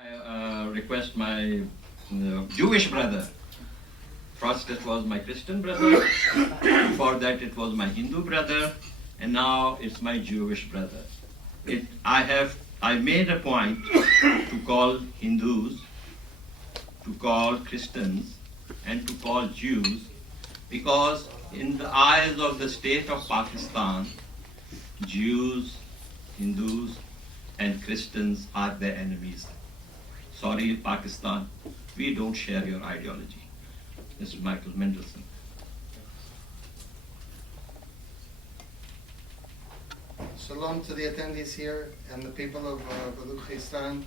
I request my Jewish brother. First it was my Christian brother, before that it was my Hindu brother, and now it's my Jewish brother. I made a point to call Hindus, to call Christians, and to call Jews, because in the eyes of the state of Pakistan, Jews, Hindus, and Christians are their enemies. Sorry, Pakistan, we don't share your ideology. This is Michael Mendelson. Shalom to the attendees here and the people of Balochistan,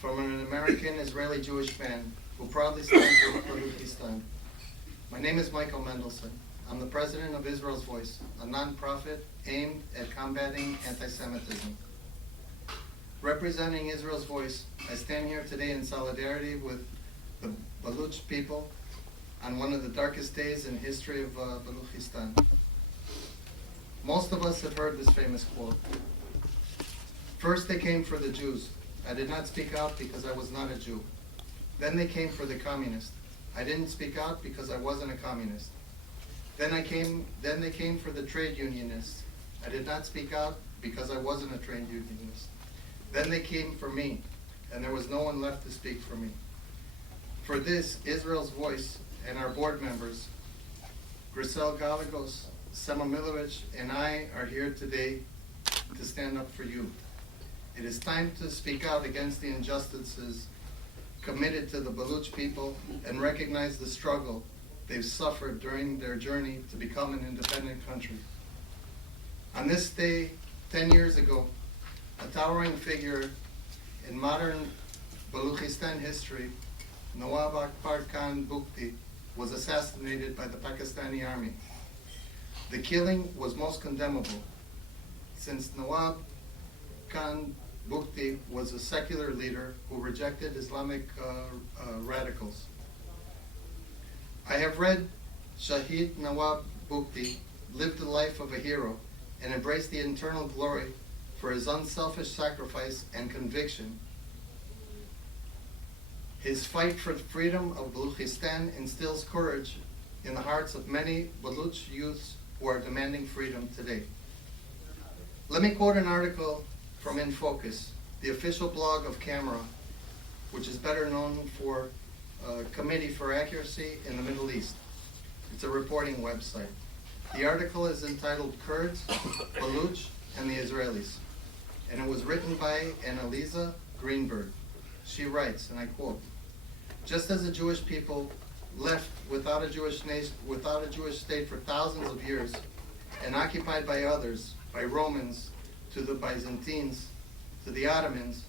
from an American Israeli Jewish man who proudly stands with Balochistan. My name is Michael Mendelson. I'm the president of Israel's Voice, a non-profit aimed at combating anti-Semitism. Representing Israel's Voice, I stand here today in solidarity with the Baloch people on one of the darkest days in history of Balochistan. Most of us have heard this famous quote. First they came for the Jews. I did not speak out because I was not a Jew. Then they came for the communists. I didn't speak out because I wasn't a communist. Then they came for the trade unionists. I did not speak out because I wasn't a trade unionist. Then they came for me, and there was no one left to speak for me. For this, Israel's Voice and our board members, Grisel Galagos, Sema Milovich, and I are here today to stand up for you. It is time to speak out against the injustices committed to the Baloch people and recognize the struggle they've suffered during their journey to become an independent country. On this day, 10 years ago, a towering figure in modern Balochistan history, Nawab Akbar Khan Bukti, was assassinated by the Pakistani army. The killing was most condemnable, since Nawab Khan Bukti was a secular leader who rejected Islamic radicals. I have read Shahid Nawab Bukti lived the life of a hero and embraced the internal glory for his unselfish sacrifice and conviction. His fight for the freedom of Balochistan instills courage in the hearts of many Baloch youths who are demanding freedom today. Let me quote an article from In Focus, the official blog of Camera, which is better known for Committee for Accuracy in the Middle East. It's a reporting website. The article is entitled Kurds, Baloch, and the Israelis, and it was written by Annalisa Greenberg. She writes, and I quote, "Just as the Jewish people left without a Jewish nation, without a Jewish state for thousands of years, and occupied by others, by Romans, to the Byzantines, to the Ottomans,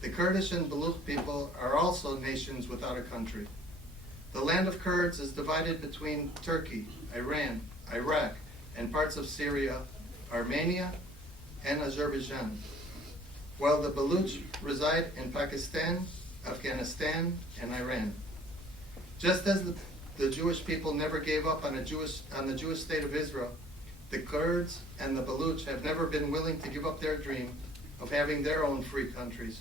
the Kurdish and Baloch people are also nations without a country. The land of Kurds is divided between Turkey, Iran, Iraq, and parts of Syria, Armenia, and Azerbaijan, while the Baloch reside in Pakistan, Afghanistan, and Iran. Just as the Jewish people never gave up on the Jewish state of Israel, the Kurds and the Baloch have never been willing to give up their dream of having their own free countries,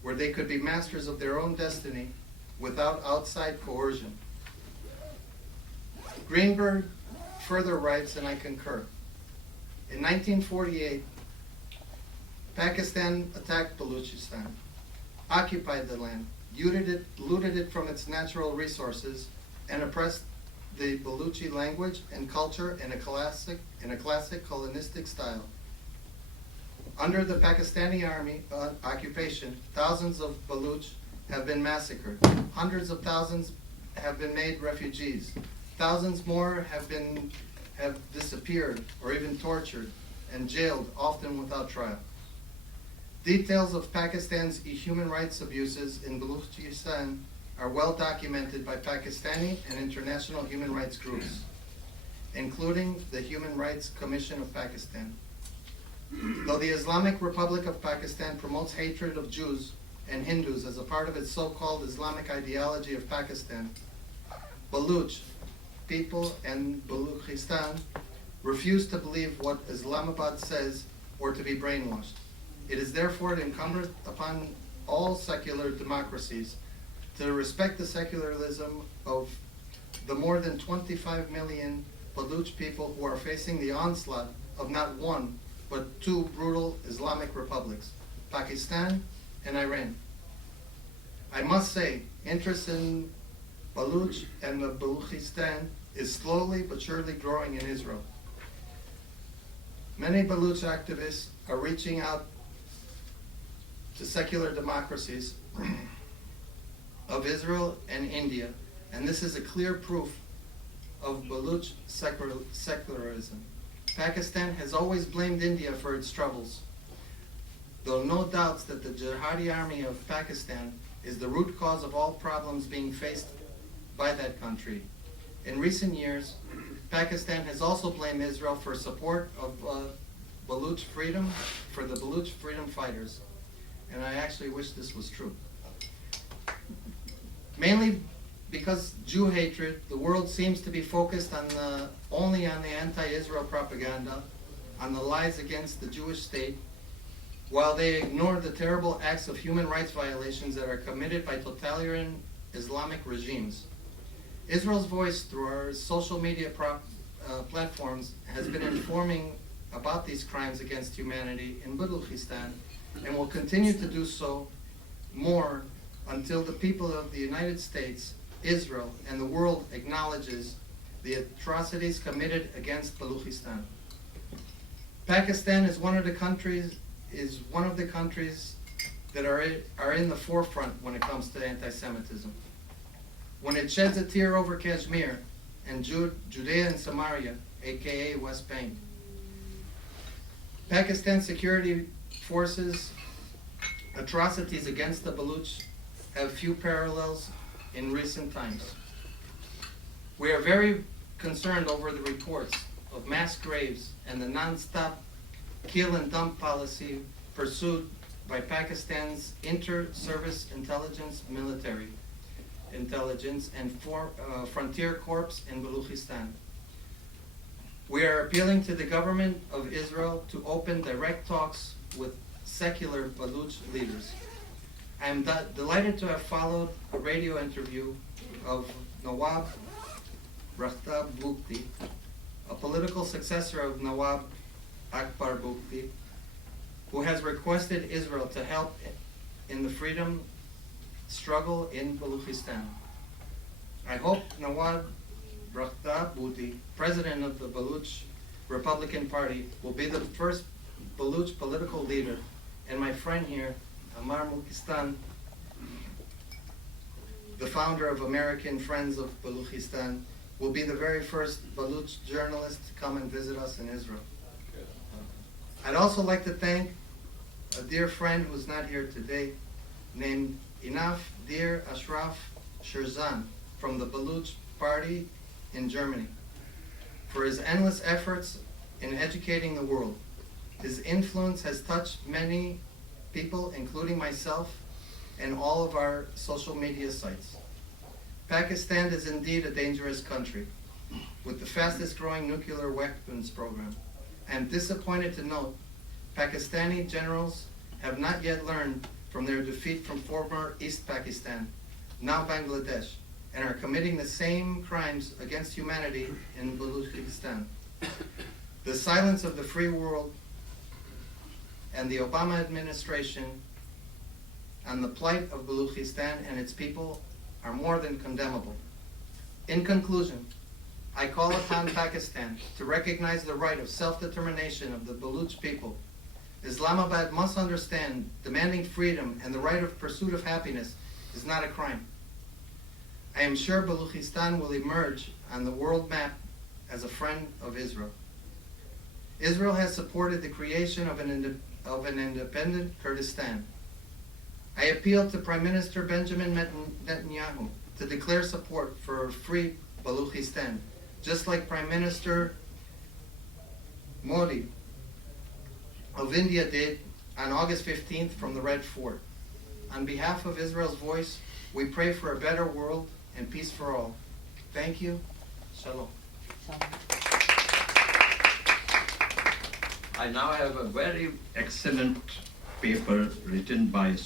where they could be masters of their own destiny without outside coercion." Greenberg further writes, and I concur, in 1948, Pakistan attacked Balochistan, occupied the land, looted it from its natural resources, and oppressed the Balochi language and culture in a classic Hellenistic style. Under the Pakistani army occupation, thousands of Baloch have been massacred. Hundreds of thousands have been made refugees. Thousands more have disappeared or even tortured and jailed, often without trial. Details of Pakistan's human rights abuses in Balochistan are well documented by Pakistani and international human rights groups, including the Human Rights Commission of Pakistan. Though the Islamic Republic of Pakistan promotes hatred of Jews and Hindus as a part of its so-called Islamic ideology of Pakistan, Baloch people and Balochistan refuse to believe what Islamabad says or to be brainwashed. It is therefore incumbent upon all secular democracies to respect the secularism of the more than 25 million Baluch people who are facing the onslaught of not one, but two brutal Islamic republics, Pakistan and Iran. I must say, interest in Baluch and the Balochistan is slowly but surely growing in Israel. Many Baluch activists are reaching out to secular democracies of Israel and India, and this is a clear proof of Baluch secularism. Pakistan has always blamed India for its troubles, though no doubts that the jihadi army of Pakistan is the root cause of all problems being faced by that country. In recent years, Pakistan has also blamed Israel for support of Baluch freedom, for the Baluch freedom fighters. And I actually wish this was true. Mainly because Jew hatred, the world seems to be focused on only on the anti-Israel propaganda, on the lies against the Jewish state, while they ignore the terrible acts of human rights violations that are committed by totalitarian Islamic regimes. Israel's voice through our social media platforms has been informing about these crimes against humanity in Balochistan and will continue to do so more until the people of the United States, Israel, and the world acknowledges the atrocities committed against Balochistan. Pakistan is one of the countries that are in the forefront when it comes to anti-Semitism. When it sheds a tear over Kashmir and Judea and Samaria, aka West Bank, Pakistan security forces' atrocities against the Baluch have few parallels in recent times. We are very concerned over the reports of mass graves and the non-stop kill and dump policy pursued by Pakistan's inter-service intelligence, military intelligence, and frontier corps in Balochistan. We are appealing to the government of Israel to open direct talks with secular Baluch leaders. I am delighted to have followed a radio interview of Nawab Rakhtab Bukti, a political successor of Nawab Akbar Bukti, who has requested Israel to help in the freedom struggle in Balochistan. I hope Nawab Rakhtab Bukti, president of the Baluch Republican Party, will be the first Baluch political leader, and my friend here, Amar Mukistan, the founder of American Friends of Balochistan, will be the very first Baluch journalist to come and visit us in Israel. I'd also like to thank a dear friend who's not here today, named Inaf Dir Ashraf Shirzan from the Baluch Party in Germany, for his endless efforts in educating the world. His influence has touched many people, including myself, and all of our social media sites. Pakistan is indeed a dangerous country with the fastest growing nuclear weapons program. I am disappointed to note Pakistani generals have not yet learned from their defeat from former East Pakistan, now Bangladesh, and are committing the same crimes against humanity in Balochistan. The silence of the free world and the Obama administration on the plight of Balochistan and its people are more than condemnable. In conclusion, I call upon Pakistan to recognize the right of self-determination of the Baluch people. Islamabad must understand demanding freedom and the right of pursuit of happiness is not a crime. I am sure Balochistan will emerge on the world map as a friend of Israel. Israel has supported the creation of an independent Kurdistan. I appeal to Prime Minister Benjamin Netanyahu to declare support for a free Balochistan, just like Prime Minister Modi of India did on August 15th from the Red Fort. On behalf of Israel's voice, we pray for a better world and peace for all. Thank you. Shalom. I now have a very excellent paper written by